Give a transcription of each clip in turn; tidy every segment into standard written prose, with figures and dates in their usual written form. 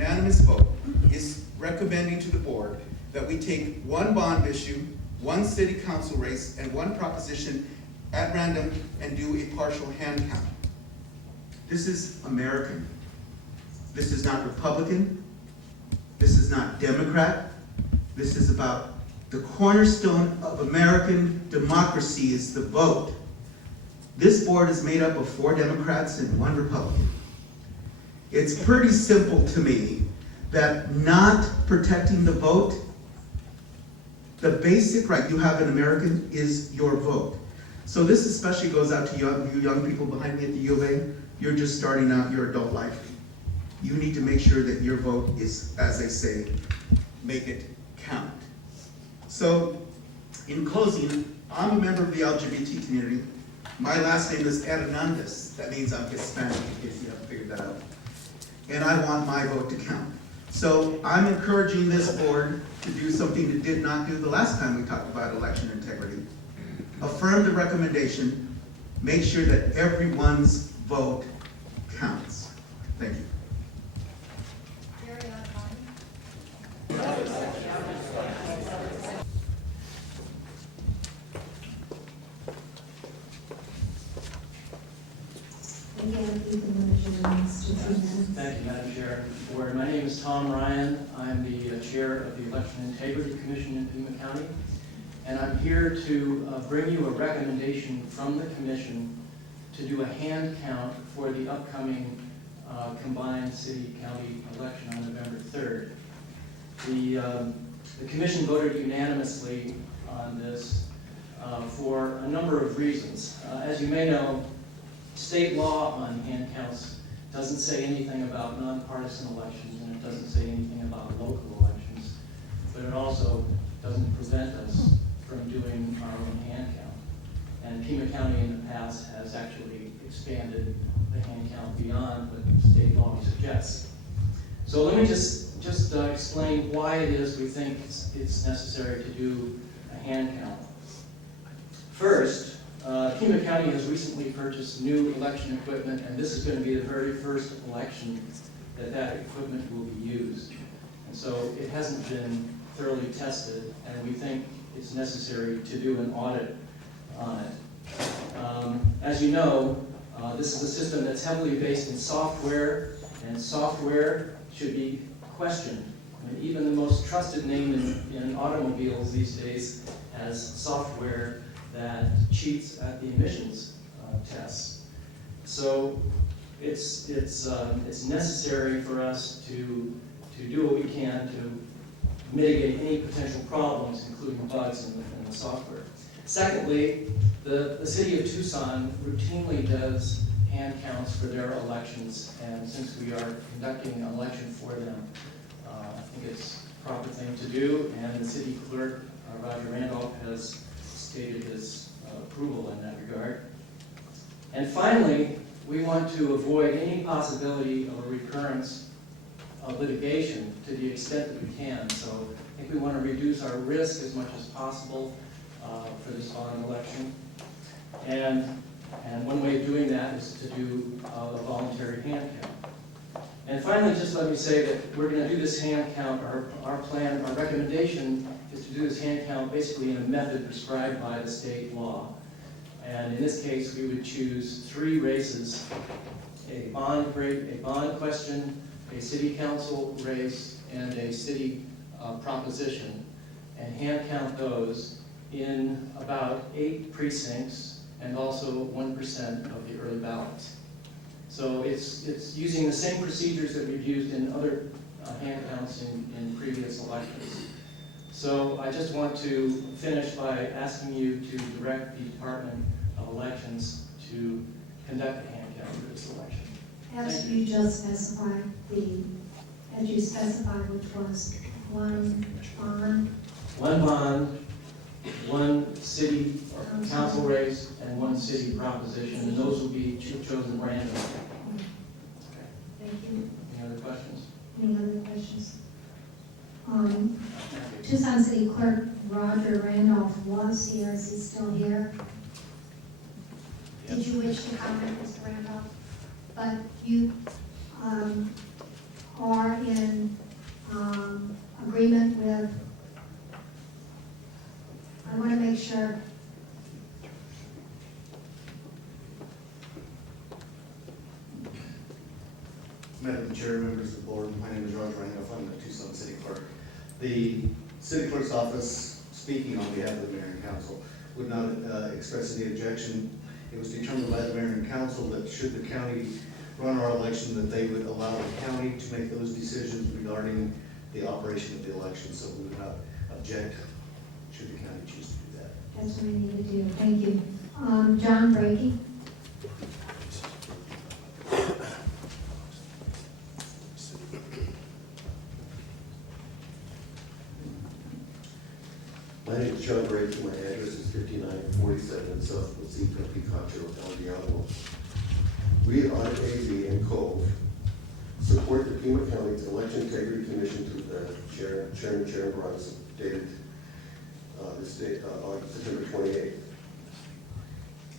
unanimous vote, is recommending to the board that we take one bond issue, one city council race, and one proposition at random and do a partial hand count. This is American. This is not Republican. This is not Democrat. This is about the cornerstone of American democracy is the vote. This board is made up of 4 Democrats and 1 Republican. It's pretty simple to me that not protecting the vote, the basic right you have in American is your vote. So this especially goes out to you young people behind me at the U of A. You're just starting out your adult life. You need to make sure that your vote is, as they say, make it count. So, in closing, I'm a member of the LGBT community. My last name is Hernandez. That means I'm Hispanic, in case you haven't figured that out. And I want my vote to count. So I'm encouraging this board to do something it did not do the last time we talked about election integrity. Affirm the recommendation, make sure that everyone's vote counts. Thank you. Thank you, Madam Chair. Board. My name is Tom Ryan. I'm the chair of the Election Integrity Commission in Pima County, and I'm here to bring you a recommendation from the commission to do a hand count for the upcoming combined city-county election on November 3rd. The commission voted unanimously on this for a number of reasons. As you may know, state law on hand counts doesn't say anything about nonpartisan elections, and it doesn't say anything about local elections, but it also doesn't prevent us from doing our own hand count. And Pima County in the past has actually expanded the hand count beyond what state law suggests. So let me just explain why it is we think it's necessary to do a hand count. First, Pima County has recently purchased new election equipment, and this is going to be the very first election that equipment will be used. And so it hasn't been thoroughly tested, and we think it's necessary to do an audit on it. As you know, this is a system that's heavily based in software, and software should be questioned. I mean, even the most trusted name in automobiles these days has software that cheats at the emissions tests. So it's necessary for us to do what we can to mitigate any potential problems, including bugs in the software. Secondly, the city of Tucson routinely does hand counts for their elections, and since we are conducting an election for them, I think it's a proper thing to do, and the city clerk, Roger Randolph, has stated his approval in that regard. And finally, we want to avoid any possibility of a recurrence of litigation to the extent that we can. So I think we want to reduce our risk as much as possible for this bond election. And one way of doing that is to do a voluntary hand count. And finally, just let me say that we're going to do this hand count. Our plan, our recommendation is to do this hand count basically in a method prescribed by the state law. And in this case, we would choose 3 races: a bond question, a city council race, and a city proposition, and hand count those in about 8 precincts and also 1% of the early ballots. So it's using the same procedures that we've used in other hand counts in previous elections. So I just want to finish by asking you to direct the Department of Elections to conduct a hand count for this election. As you just specified, which was one bond. One bond, one city council race, and one city proposition, and those will be chosen randomly. Okay. Thank you. Any other questions? Any other questions? Tucson City Clerk Roger Randolph was here. Is he still here? Yes. Did you wish to comment, Mr. Randolph? But you are in agreement with, I want to make sure. Madam Chair, members of the board, my name is Roger Randolph. I'm the Tucson City Clerk. The City Clerk's office, speaking on behalf of the Mayor and Council, would not express any objection. It was determined by the Mayor and Council that should the county run our election, that they would allow the county to make those decisions regarding the operation of the election. So we would not object should the county choose to do that. That's what I need to do. Thank you. John Brakey. My name is Chuck Huckelberry. My address is 5947 South Pima County, El Diablo. We at Audit AZ and COVE support the Pima County Election Integrity Commission to Sharon Branson, dated September 28th.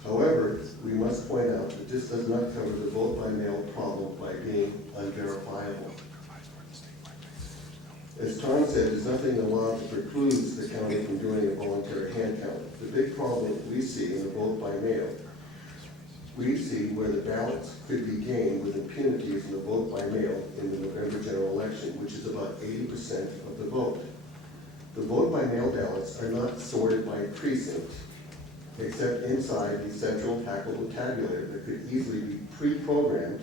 However, we must point out that this does not cover the vote by mail problem by being unverifiable. As Tom said, there's nothing in the law that precludes the county from doing a voluntary hand count. The big problem that we see in the vote by mail, we see where the ballots could be gained with impunity from the vote by mail in the November general election, which is about 80% of the vote. The vote by mail ballots are not sorted by precinct, except inside the central hackable tabulator that could easily be pre-programmed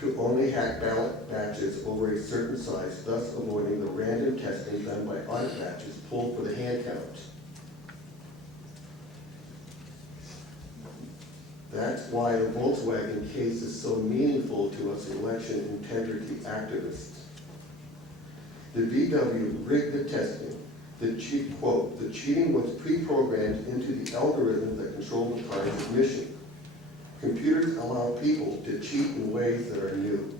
to only hack ballot batches over a certain size, thus avoiding the random testing done by audit batches pulled for the hand count. That's why the Volkswagen case is so meaningful to us election integrity activists. The VW rigged the testing. Quote, the cheating was pre-programmed into the algorithms that control the car's admission. Computers allow people to cheat in ways that are new.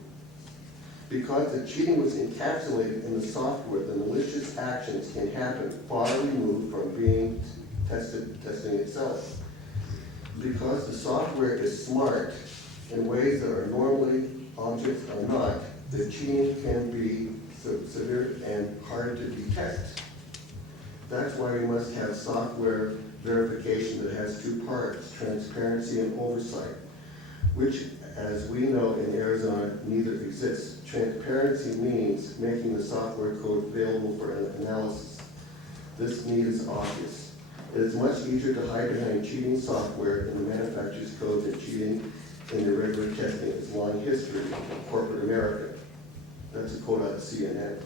Because the cheating was encapsulated in the software, the malicious actions can happen far removed from being testing itself. Because the software is smart in ways that are normally objects are not, the cheating can be severe and hard to detect. That's why we must have software verification that has two parts, transparency and oversight, which, as we know in Arizona, neither exists. Transparency means making the software code available for analysis. This need is obvious. It is much easier to hide behind cheating software in the manufacturer's code than cheating in the regular testing. It's a long history of corporate America. That's a quote out of CNN.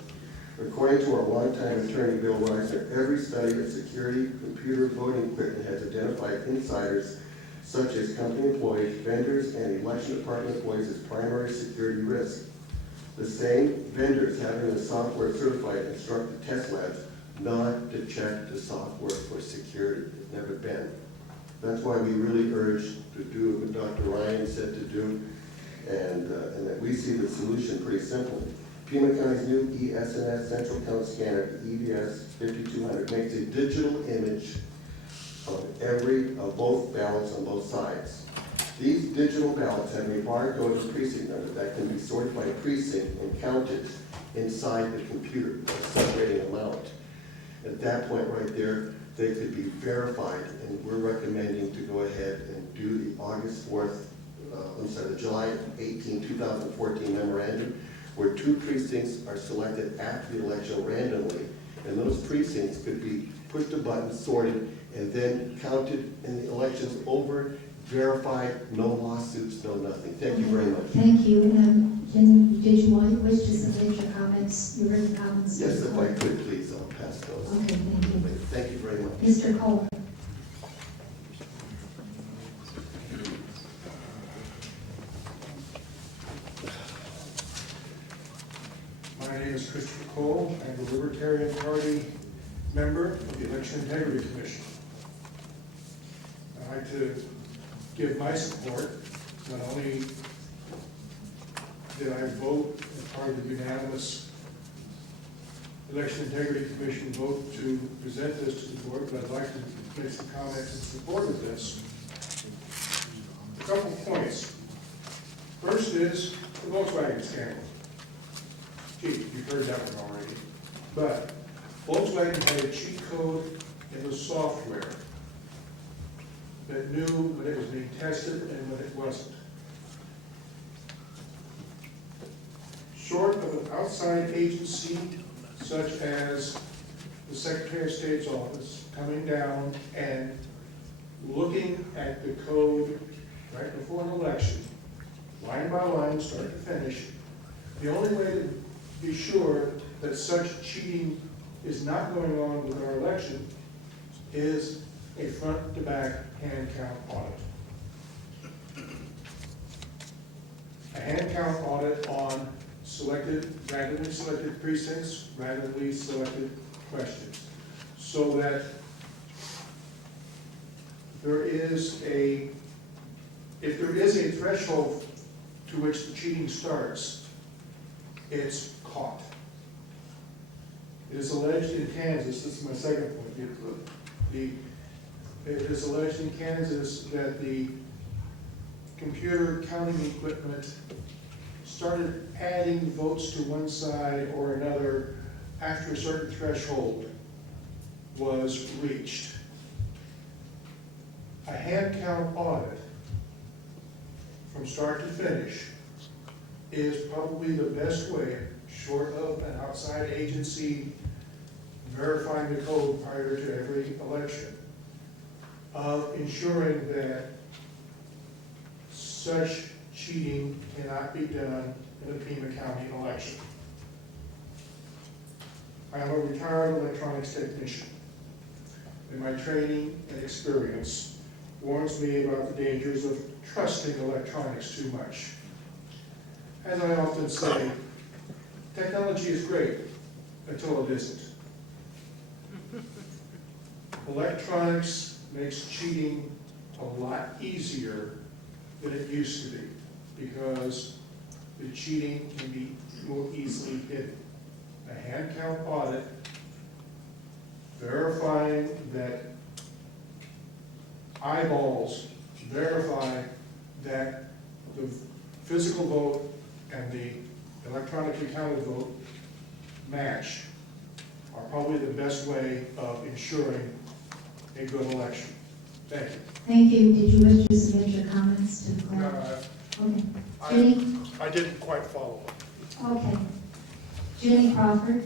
According to our longtime attorney, Bill Reisner, every study of security computer voting equipment has identified insiders such as company employees, vendors, and election department employees as primary security risk. The same vendors having the software certified instruct the test labs not to check the software for security. It's never been. That's why we really urge to do what Dr. Ryan said to do, and that we see the solution pretty simple. Pima County's new ESNS Central Count Scanner, EBS 5200, makes a digital image of both ballots on both sides. These digital ballots have a barcode and precinct number that can be sorted by precinct and counted inside the computer, separating them out. At that point right there, they could be verified, and we're recommending to go ahead and do the July 18, 2014 memorandum, where two precincts are selected after the election randomly, and those precincts could be pushed a button, sorted, and then counted in the elections over, verified, no lawsuits, no nothing. Thank you very much. Thank you. Did you wish to submit your comments, your written comments? Yes, if I could, please, I'll pass those. Okay, thank you. Thank you very much. Mr. Cole. My name is Christopher Cole. I'm a Libertarian Party member of the Election Integrity Commission. I'd like to give my support. Not only did I vote as part of the unanimous Election Integrity Commission vote to present this to the board, but I'd like to make some comments in support of this. A couple points. First is the Volkswagen scandal. cheat, you've heard that one already. But Volkswagen had a cheat code in the software that knew when it was being tested and when it wasn't. Short of an outside agency such as the Secretary of State's office coming down and looking at the code right before an election, line by line, start to finish, the only way to be sure that such cheating is not going on with our election is a front-to-back hand count audit. A hand count audit on randomly selected precincts, randomly selected questions, so that if there is a threshold to which the cheating starts, it's caught. It is alleged in Kansas, this is my second point, it is alleged in Kansas that the computer counting equipment started adding votes to one side or another after a certain threshold was reached. A hand count audit from start to finish is probably the best way, short of an outside agency verifying the code prior to every election, of ensuring that such cheating cannot be done in a Pima County election. I am a retired electronics technician, and my training and experience warns me about the dangers of trusting electronics too much. As I often say, technology is great until it isn't. Electronics makes cheating a lot easier than it used to be, because the cheating can be more easily hidden. A hand count audit verifying that eyeballs verify that the physical vote and the electronically counted vote match are probably the best way of ensuring a good election. Thank you. Thank you. Did you wish to submit your comments to the clerk? No, Okay. Jenny? I didn't quite follow. Okay. Jenny Crawford?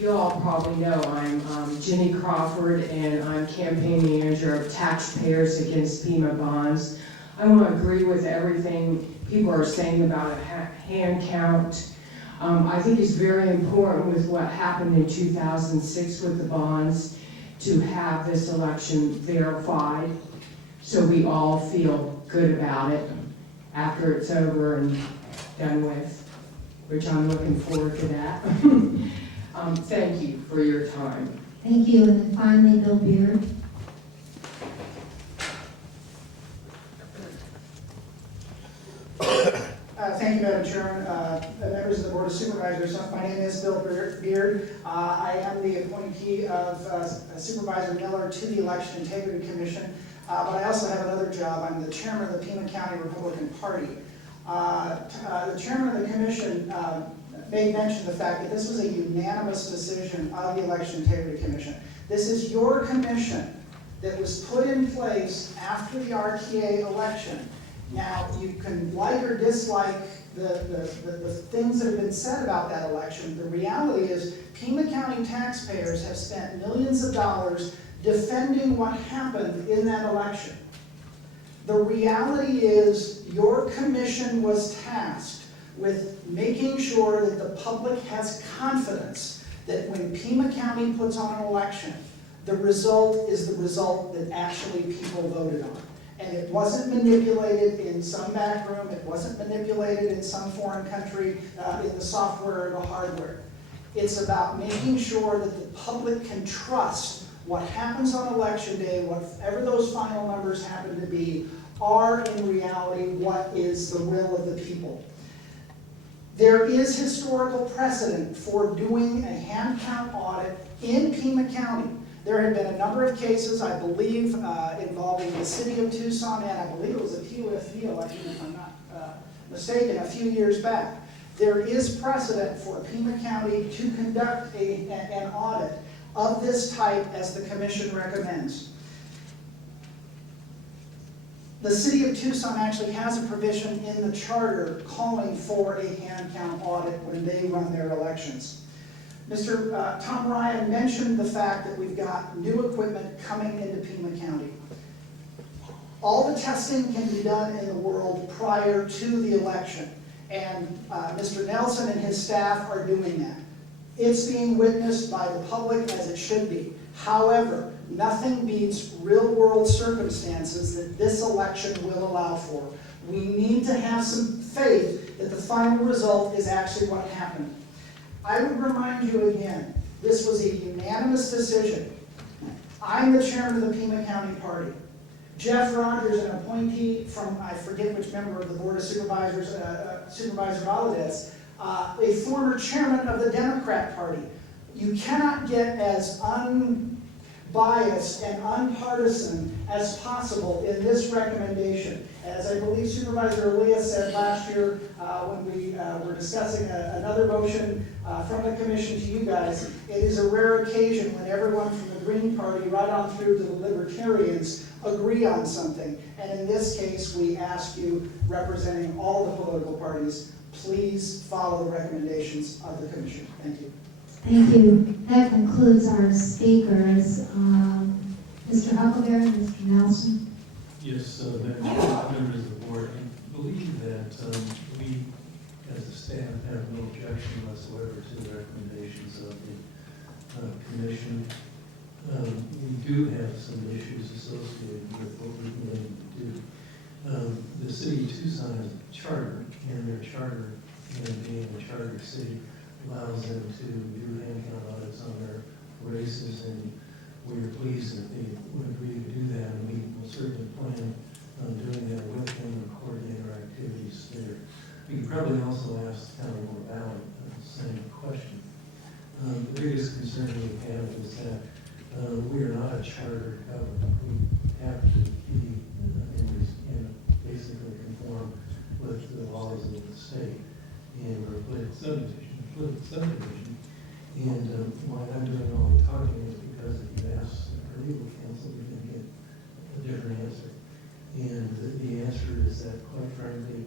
You all probably know I'm Jenny Crawford, and I'm campaign manager of Taxpayers Against Pima Bonds. I want to agree with everything people are saying about a hand count. I think it's very important with what happened in 2006 with the bonds to have this election verified, so we all feel good about it after it's over and done with, which I'm looking forward to that. Thank you for your time. Thank you. And then finally, Bill Beard. Thank you, Madam Chairman. Members of the Board of Supervisors, my name is Bill Beard. I am the appointee of Supervisor Miller to the Election Integrity Commission, but I also have another job. I'm the chairman of the Pima County Republican Party. The chairman of the commission made mention of the fact that this was a unanimous decision of the Election Integrity Commission. This is your commission that was put in place after the RTA election. Now, you can like or dislike the things that have been said about that election. The reality is Pima County taxpayers have spent millions of dollars defending what happened in that election. The reality is your commission was tasked with making sure that the public has confidence that when Pima County puts on an election, the result is the result that actually people voted on. And it wasn't manipulated in some back room, it wasn't manipulated in some foreign country, in the software or the hardware. It's about making sure that the public can trust what happens on election day, whatever those final numbers happen to be, are in reality what is the will of the people. There is historical precedent for doing a hand count audit in Pima County There had been a number of cases, I believe, involving the city of Tucson, and I believe it was a PUFV election, if I'm not mistaken, a few years back. There is precedent for Pima County to conduct an audit of this type as the commission recommends. The city of Tucson actually has a provision in the charter calling for a hand count audit when they run their elections. Mr. Tom Ryan mentioned the fact that we've got new equipment coming into Pima County. All the testing can be done in the world prior to the election, and Mr. Nelson and his staff are doing that. It's being witnessed by the public as it should be. However, nothing beats real-world circumstances that this election will allow for. We need to have some faith that the final result is actually what happened. I would remind you again, this was a unanimous decision. I'm the chairman of the Pima County Party. Jeff Rogers, an appointee from, I forget which member of the Board of Supervisors, Supervisor Audits, a former chairman of the Democrat Party. You cannot get as unbiased and unpartisan as possible in this recommendation. As I believe Supervisor Elias said last year when we were discussing another motion from the commission to you guys, it is a rare occasion when everyone from the Green Party right on through to the Libertarians agree on something. And in this case, we ask you, representing all the political parties, please follow the recommendations of the commission. Thank you. Thank you. That concludes our speakers. Mr. Huckleberry, Mr. Nelson. Yes, members of the board, I believe that we, as a staff, have no objection whatsoever to the recommendations of the commission. We do have some issues associated with what we're going to do. The city of Tucson has a charter, and their charter, and being a charter city, allows them to do hand count audits on their races, and we are pleased that they would agree to do that, and we will certainly plan on doing that with them and coordinate our activities there. We can probably also ask the county more about the same question. The biggest concern we have is that we are not a charter government. We have to be and basically conform with the laws of the state, and we're a political subdivision. And why I'm doing all the talking is because if you ask our legal counsel, you're going to get a different answer. And the answer is that, quite frankly,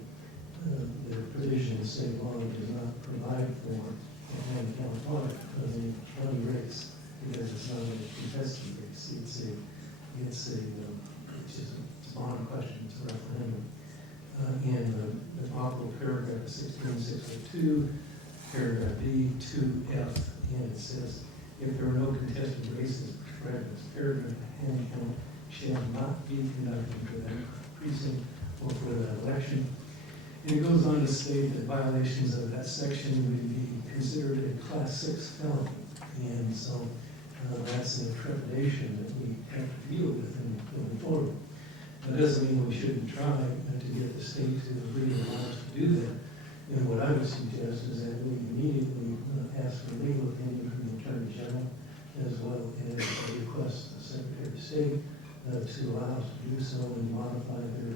the provision of state law does not provide for a hand count audit of the county race, because it's not a contested race. It's just a bond question. It's a referendum. And the operative paragraph 16.602, paragraph B2F, and it says, if there are no contested races prescribed in this paragraph, a hand count shall not be conducted for that precinct or for that election. And it goes on to state that violations of that section would be considered a Class 6 felony. And so that's the trepidation that we have to deal with in moving forward. That doesn't mean we shouldn't try to get the state to agree to allow us to do that. And what I would suggest is that we immediately ask for legal opinion from the Attorney General, as well as request the Secretary of State to allow us to do so and modify their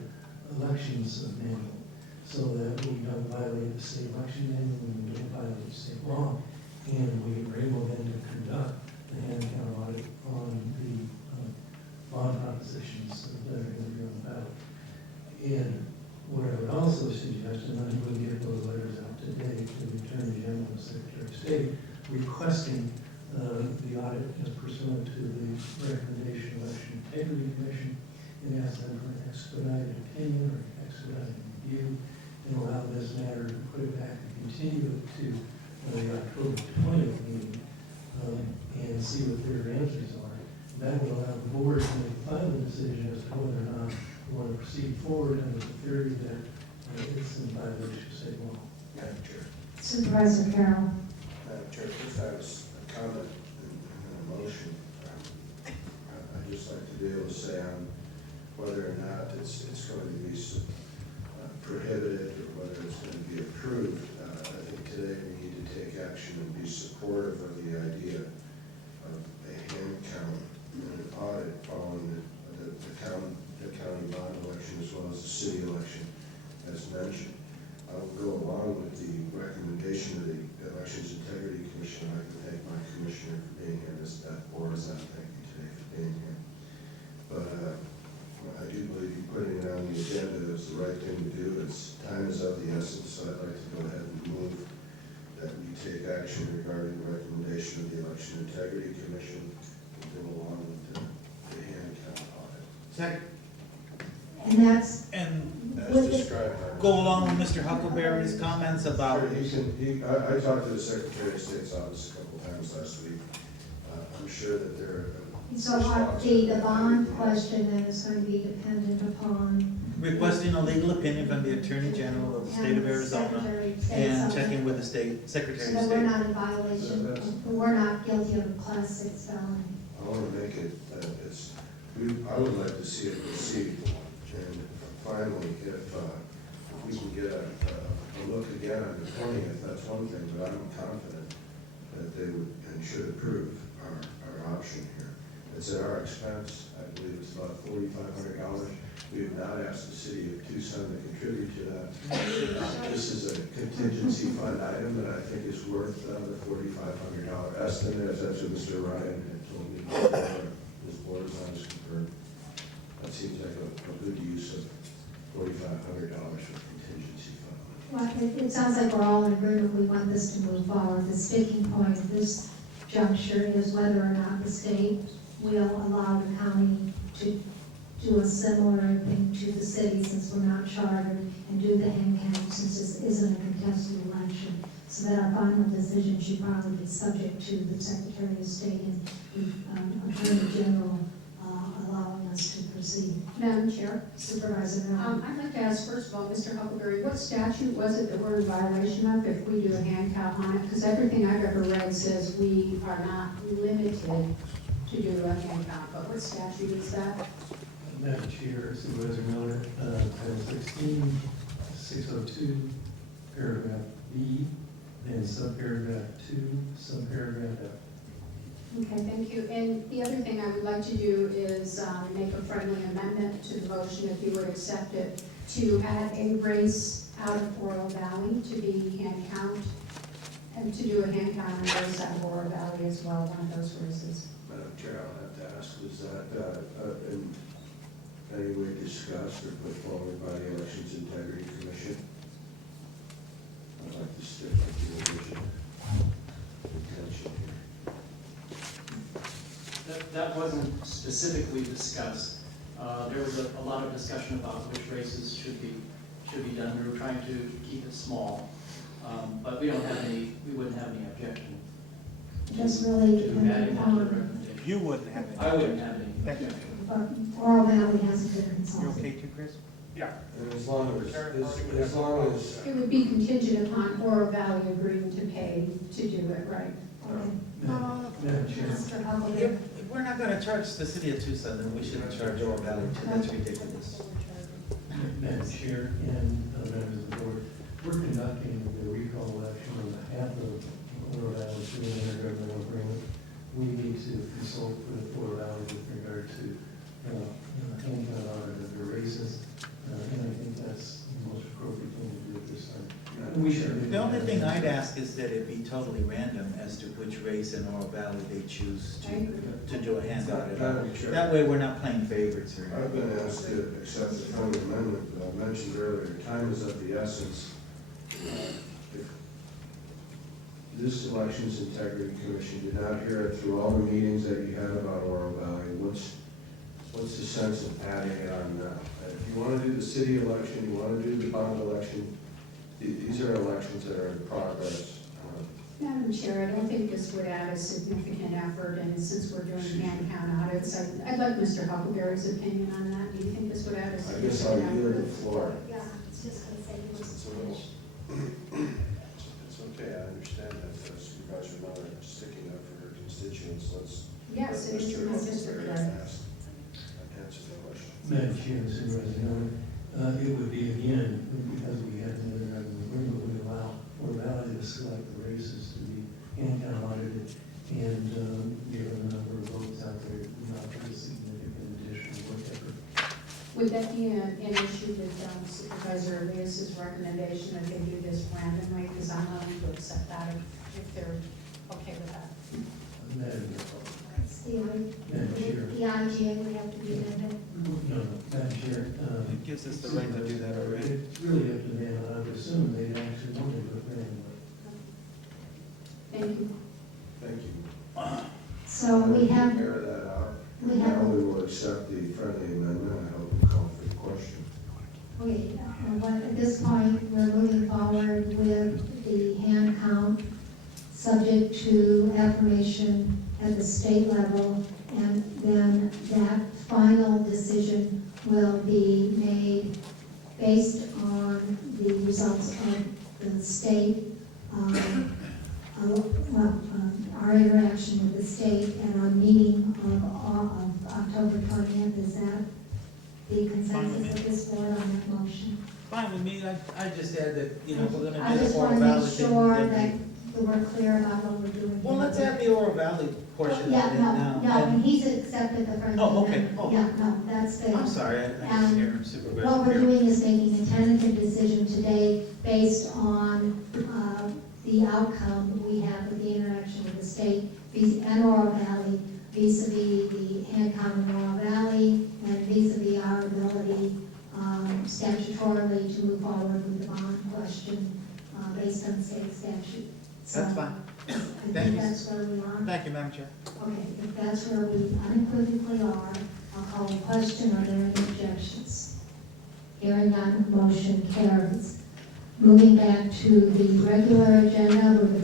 elections manual, so that we don't violate the state election manual and we don't violate state law, and we are able then to conduct the hand count audit on the bond propositions that are going to be on the ballot. And what I would also suggest, and I will get those letters out today to the Attorney General and Secretary of State, requesting the audit as pursuant to the recommendation of Election Integrity Commission, and ask them for an expedited opinion or expedited review, and allow this matter to put it back and continue it to the October 20th meeting, and see what their answers are. That will allow the board to make a final decision as to whether or not we want to proceed forward under the theory that it's in violation of state law. Madam Chair. Supervisor Carroll. Madam Chair, first I was a comment and a motion. I'd just like to be able to say on whether or not it's going to be prohibited or whether it's going to be approved. I think today we need to take action and be supportive of the idea of a hand count audit following the county bond election as well as the city election, as mentioned. I will go along with the recommendation of the Elections Integrity Commission. I'd like to thank my commissioner for being here. That board is not thank you today for being here. But I do believe you putting it on the agenda is the right thing to do. Time is of the essence, so I'd like to go ahead and move that we take action regarding the recommendation of the Election Integrity Commission and go along with the hand count audit. Second. And that's, As described. Go along with Mr. Huckleberry's comments about. Sure, I talked to the Secretary of State's office a couple times last week. I'm sure that they're. so the bond question then is going to be dependent upon. Requesting a legal opinion from the Attorney General of the State of Arizona Secretary of State, and so checking with the Secretary so of that State. we're not in violation, we're not guilty of a class 6 felony. I want to make it, I would like to see it proceed. And finally, if we can get a look again on the 20th, that's one thing, but I'm confident that they would and should approve our option here. It's at our expense. I believe it's about $4,500. We have not asked the city of Tucson to contribute to that. This is a contingency fund item that I think is worth the $4,500 estimate, as that's what Mr. Ryan had told me before. His board has confirmed. That seems like a good use of $4,500 for contingency fund. Well, it sounds like we're all in agreement, we want this to move forward. The sticking point of this juncture is whether or not the state will allow the county to do a similar thing to the city, since we're not chartered, and do the hand count since this isn't a contested election. So that our final decision should probably be subject to the Secretary of State and the Attorney General allowing us to proceed. Madam Chair, Supervisor Miller. I'd like to ask, first of all, Mr. Huckleberry, what statute was it that we're in violation of if we do a hand count on it? Because everything I've ever read says we are not limited to do a hand count, but what statute is that? Madam Chair, Supervisor Miller, Title 16, 602, paragraph B, and subparagraph 2, subparagraph F. Okay, thank you. And the other thing I would like to do is make a friendly amendment to the motion, if you would accept it, to add a race out of Oro Valley to be hand count, and to do a hand count on race out of Oro Valley as well, one of those races. Madam Chair, I'll have to ask, was that in any way discussed or put forward by the Elections Integrity Commission? I'd like to stick with the original intention here. That wasn't specifically discussed. There was a lot of discussion about which races should be done. We were trying to keep it small, but we wouldn't have any objection Just really to dependent adding that to the upon, recommendation. You wouldn't have it. I wouldn't have any Thank you. objection. but Oro Valley hasn't been You consulted. okay too, Chris? And as long as, It would be contingent upon Oro Valley agreeing to pay to do it, right? Okay. Madam Chair. Mr. Huckleberry. If we're not gonna charge the city of Tucson, then we shouldn't charge Oro Valley too. That's ridiculous. Madam Chair and members of the board, we're conducting the recall election on behalf of Oro Valley through an intergovernmental agreement. We need to consult with Oro Valley with regard to hand count audit of their races, and I think that's the most appropriate thing to do at this time. We should. The only thing I'd ask is that it be totally random as to which race in Oro Valley they choose to do a hand audit on. Madam Chair. That way, we're not playing favorites here. I've been asked to accept the friendly amendment, but I mentioned earlier, time is of the essence. If this Elections Integrity Commission did not hear it through all the meetings that you had about Oro Valley, what's the sense of adding it on now? If you want to do the city election, you want to do the bond election, these are elections that are in progress. Madam Chair, I don't think this would add a significant effort, and since we're doing hand count audits, I'd like Mr. Huckleberry's opinion on that. Do you think this would add a I guess significant I'll effort? yield the floor. Yeah, it's just gonna say he was It's a little- It's okay, I understand that Supervisor Miller is sticking up for her constituents. Yes, it is in my district, right? Answer the question. Madam Chair, Supervisor Miller, it would be again, because we have an intergovernmental agreement, would allow Oro Valley to select the races to be hand count audited, and given the number of votes out there, not very significant Would that be an issue with Supervisor Lewis's recommendation that they do this randomly? Because I'm willing to accept that if they're okay with that. Madam It's the Chair. IGA, we have to be in it. No, Madam Chair. It gives us the right to do that already. It's really up to them. I would assume they actually want to do it randomly. Thank you. Thank you. So we have, Bear that out. we have, Now we will accept the friendly amendment. I hope you call for the question. okay, at this point, we're moving forward with the hand count, subject to affirmation at the state level, and then that final decision will be made based on the results of the state, our interaction with the state and our meeting of October 20th. Is that the consensus of this board on that motion? Fine with me, I just add that, you know, we're I gonna do just the oral want to ballot make thing. sure then that we're clear about what we're doing. Well, let's add the oral ballot portion Yeah, of it no, now. no, and he's accepted the friendly Oh, okay. amendment. Oh. Yeah, no, that's the. I'm sorry, I didn't hear Supervisor. What we're Pierre. doing is making a tentative decision today based on the outcome we have with the interaction with the state and Oro Valley vis-a-vis the hand count in Oro Valley and vis-a-vis our ability statutorily to move forward with the bond question based on state statute. So That's fine. I Thank think you. that's where we are. Thank you, Madam Chair. Okay, if that's where we unequivocally are, I'll call the question. Are there any objections? Hearing none, motion carries. Moving back to the regular agenda, we're